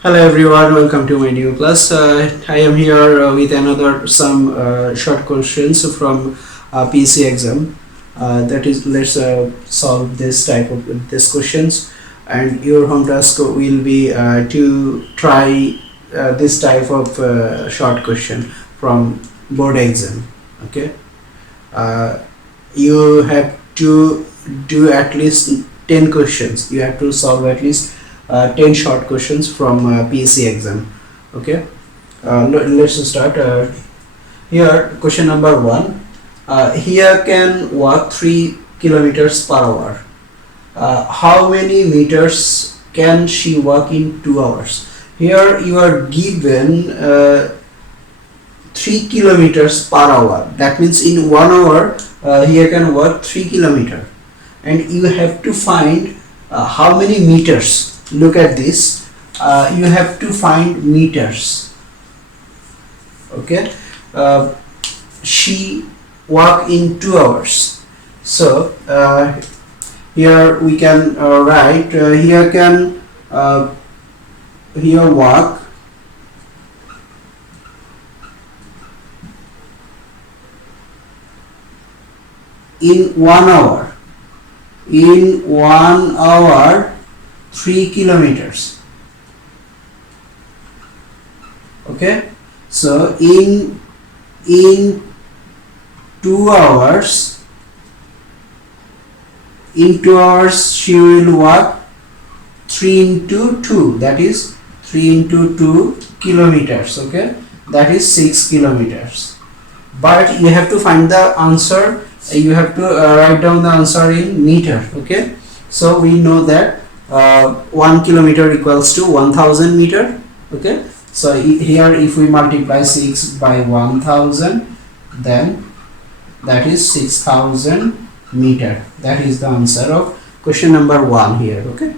Hello everyone, welcome to my new class. I am here with another some short questions from PC exam. That is, let's solve this type of these questions, and your home task will be to try this type of short question from board exam. Okay, uh, you have to do at least 10 questions. You have to solve at least 10 short questions from PSC exam. Okay, let's start. Here, question number 1. Here can walk 3 kilometers per hour. How many meters can she walk in 2 hours? Here you are given 3 kilometers per hour. That means in 1 hour here can walk 3 kilometer, and you have to find how many meters. Look at this. You have to find meters. Okay. She walk in 2 hours. So here we can write here can here walk in 1 hour. In 1 hour 3 kilometers. Okay, so in 2 hours, she will walk 3 into 2, that is 3 into 2 kilometers. Okay, that is 6 kilometers. But you have to find the answer. You have to write down the answer in meter. Okay, so we know that 1 kilometer equals to 1000 meter. Okay, so here if we multiply 6 by 1000, then that is 6000 meter. That is the answer of question number 1 here. Okay,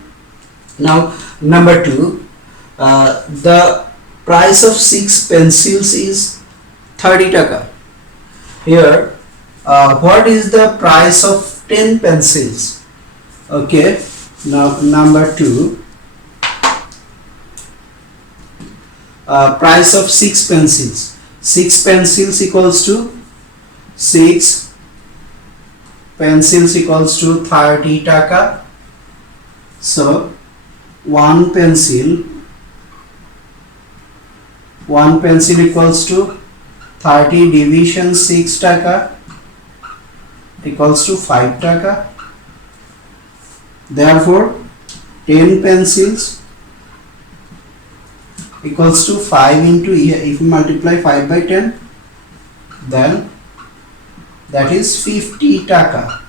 now number 2, the price of 6 pencils is 30 taka. Here what is the price of 10 pencils? Okay, now number 2, price of 6 pencils. 6 pencils equals to 6 pencils equals to 30 taka. So one pencil equals to 30 division 6 taka equals to 5 taka. Therefore 10 pencils equals to 5 into, if you multiply 5 by 10, then that is 50 taka.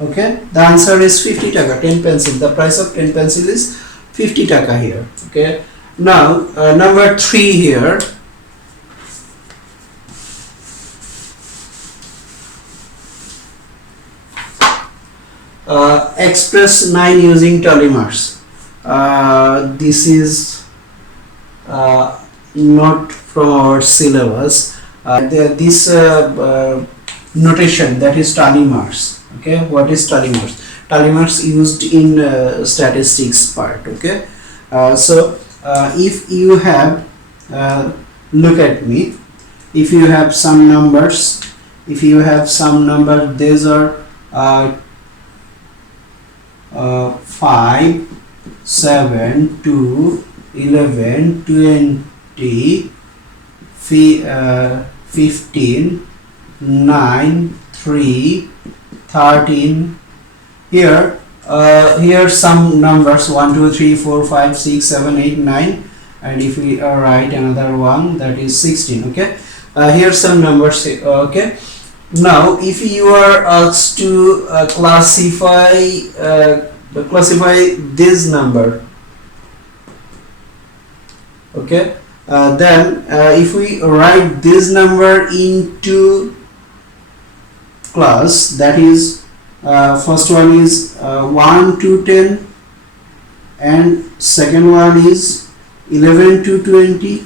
Okay, the answer is 50 taka. 10 pencil, the price of 10 pencil is 50 taka here. Okay, now number 3 here. Express 9 using Tollymers. This is not from our syllabus. This notation, that is Tollymers. Okay, what is Tollymers? Tollymers used in statistics part. Okay, so if you have look at me, if you have some numbers, these are 5, 7, 2, 11, 20, 15, 9, 3, 13. Here some numbers 1, 2, 3, 4, 5, 6, 7, 8, 9, and if we write another one, that is 16. Okay, here some numbers. Okay, now if you are asked to classify this number, okay, then if we write this number into class, that is first one is 1 to 10, and second one is 11 to 20.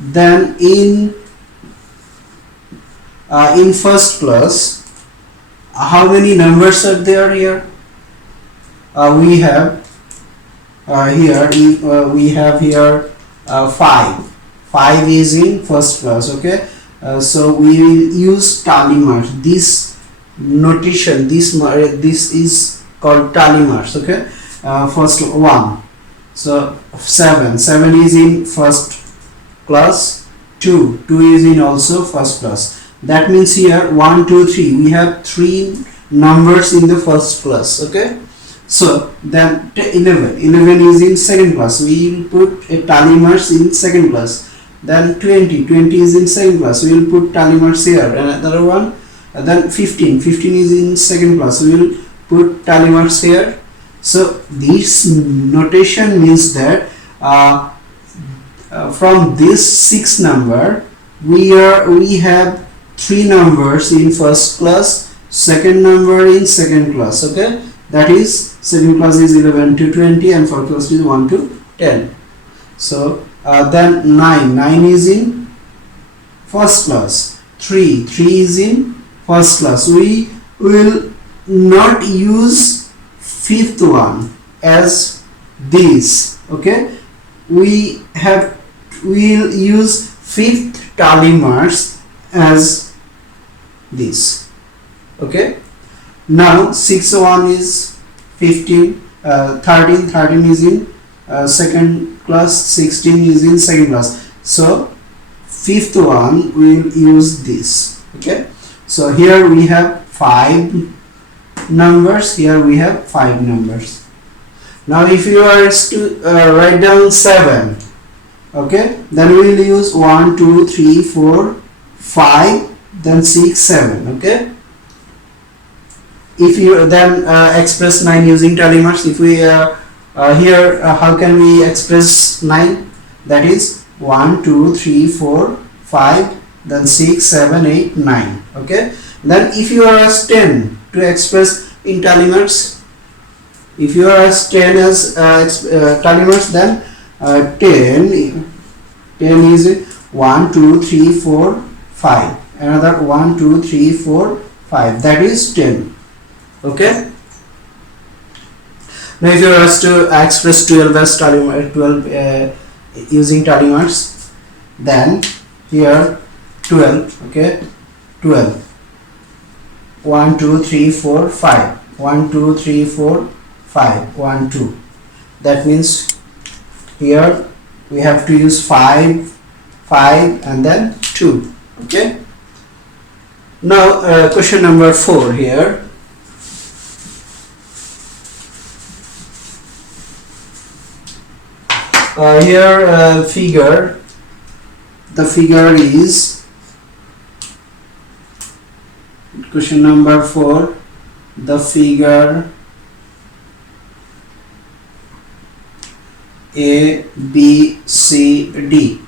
Then in first class, how many numbers are there here? We have here if we have here 5 is in first class. Okay, so we will use tally marks. This notation, this is called tally marks. Okay, first one. So 7 is in first class. 2 is in also first class. That means here 1 2 3 we have 3 numbers in the first class. Okay, so then 11 is in second class. We will put a tally marks in second class. Then 20 is in second class. We will put tally marks here. Another one. Then 15 is in second class. We will put tally marks here. So this notation means that from this 6 number we have 3 numbers in first class, second number in second class. Okay, that is second class is 11 to 20 and fourth class is 1 to 10. So then 9 is in first class, 3 is in first class. We will not use fifth one as this. Okay, we will use fifth tally marks as this. Okay, now 6 1 is 15, 13 is in second class, 16 is in second class. So fifth one we will use this. Okay, so here we have 5 numbers, here we have 5 numbers. Now if you are to write down 7, okay, then we will use 1 2 3 4 5, then 6 7. Okay, if you then express 9 using tally marks, if we here how can we express 9? That is 1 2 3 4 5, then 6 7 8 9. Okay, then if you are asked 10 to express in tally marks, if you are asked 10 as tally marks, then 10 is 1 2 3 4 5, another 1 2 3 4 5, that is 10. Okay, now if you are asked to express 12 as tally mark, 12 using tally marks, then here 12. Okay, 12 1 2 3 4 5, 1 2 3 4 5 1 2. That means here we have to use 5 and then 2. Okay, now question number 4 here. Here figure, the figure is question number 4, the figure A B C D.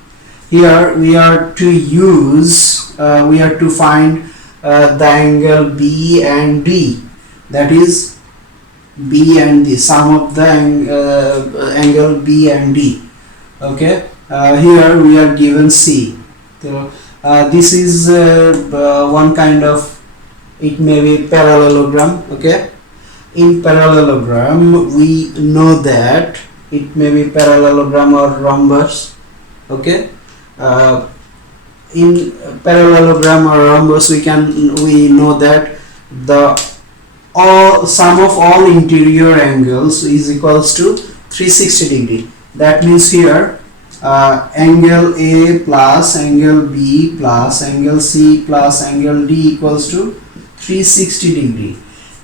Here we are to use we are to find the angle B and D, that is B and D, sum of the angle B and D. Okay, here we are given C. So this is one kind of, it may be parallelogram. Okay, in parallelogram we know that it may be parallelogram or rhombus. Okay, in parallelogram or rhombus we know that the sum of all interior angles is equals to 360 degree. That means here angle A plus angle B plus angle C plus angle D equals to 360 degree,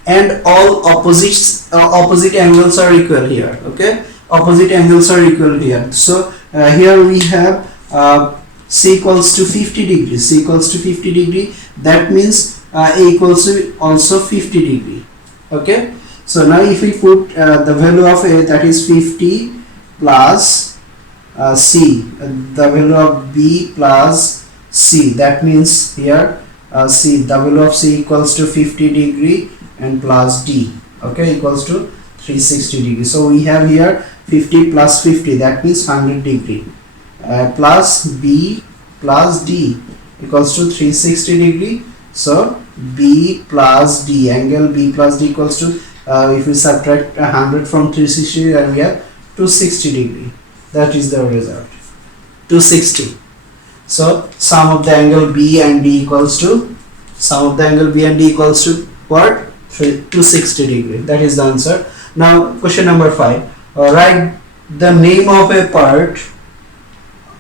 and all opposite angles are equal here. Okay, opposite angles are equal here. So here we have C equals to 50 degree, C equals to 50 degree. That means A equals to also 50 degree. Okay, so now if we put the value of A, that is 50, plus C, the value of B plus C, that means here C, the value of C equals to 50 degree and plus D, okay, equals to 360 degree. So we have here 50 plus 50, that means 100 degree, plus B plus D equals to 360 degree. So B plus D, angle B plus D equals to if we subtract 100 from 360, then we have 260 degree. That is the result, 260. So sum of the angle B and D equals to, sum of the angle B and D equals to what? 260 degree. That is the answer. Now question number 5. Write the name of a part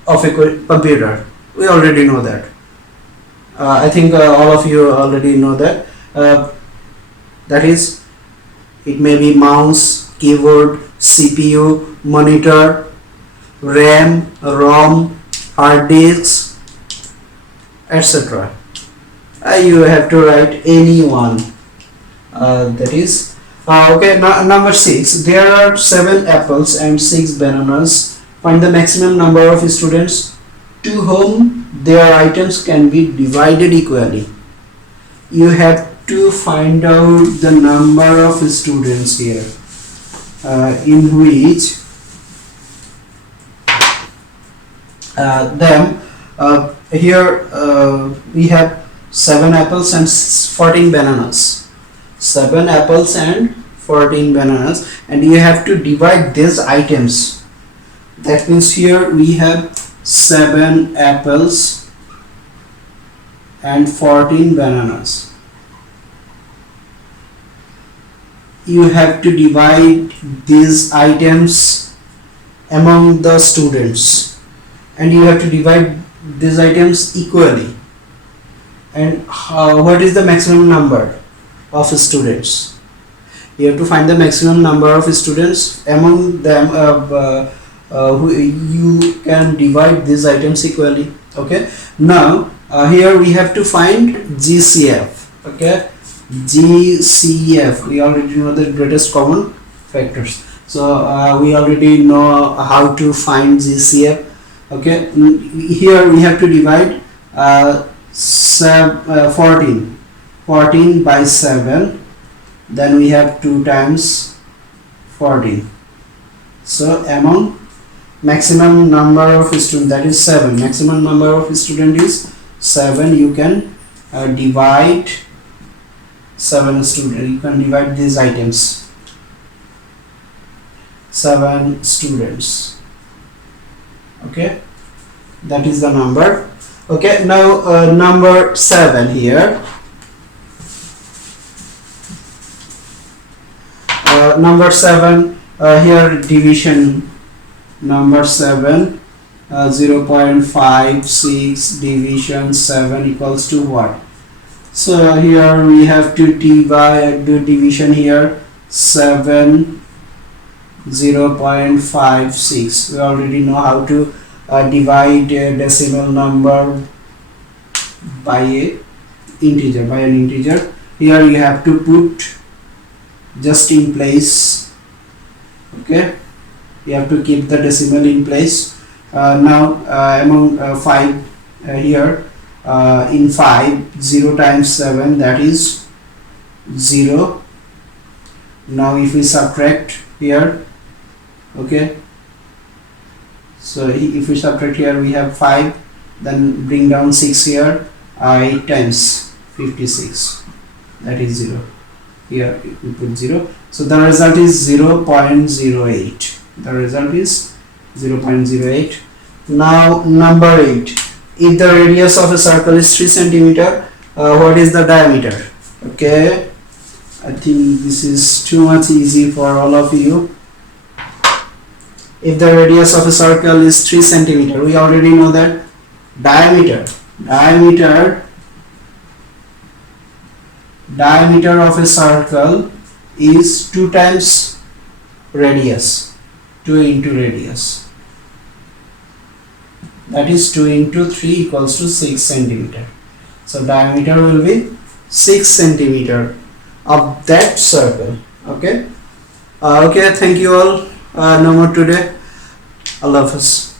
of a computer. We already know that. I think all of you already know that. That is, it may be mouse, keyboard, CPU, monitor, RAM, ROM, hard disks, etc. You have to write any one. That is okay. Number 6. There are 7 apples and 6 bananas. Find the maximum number of students to whom their items can be divided equally. You have to find out the number of students here, in which here we have 7 apples and 14 bananas. 7 apples and 14 bananas, and you have to divide these items. That means here we have 7 apples and 14 bananas. You have to divide these items among the students, and you have to divide these items equally. And what is the maximum number of students? You have to find the maximum number of students among them who you can divide these items equally. Okay, now here we have to find GCF. Okay, GCF, we already know the greatest common factors, so we already know how to find GCF. Okay, here we have to divide 14 by 7, then we have 2 times 14. So among maximum number of students, that is 7, maximum number of student is 7. You can divide 7 students, you can divide these items, 7 students. Okay, that is the number. Okay, now number 7 here. Number 7 here, division. Number 7, 0.56 division 7 equals to what? So here we have to do division here. 7, 0.56. We already know how to divide a decimal number by an integer. Here you have to put just in place. Okay, you have to keep the decimal in place. Now among 5 here, in 5, 0 times 7, that is 0. Now if we subtract here, okay, so if we subtract here, we have 5, then bring down 6 here, 8 times 56, that is 0. Here we put 0, so the result is 0.08. The result is 0.08. Now number 8. If the radius of a circle is 3 centimeter, what is the diameter? Okay, I think this is too much easy for all of you. If the radius of a circle is 3 centimeter, we already know that diameter of a circle is 2 times radius, 2 into radius, that is 2 into 3 equals to 6 centimeter. So diameter will be 6 centimeter of that circle. Okay, okay, thank you all. No more today. Allah Hafiz.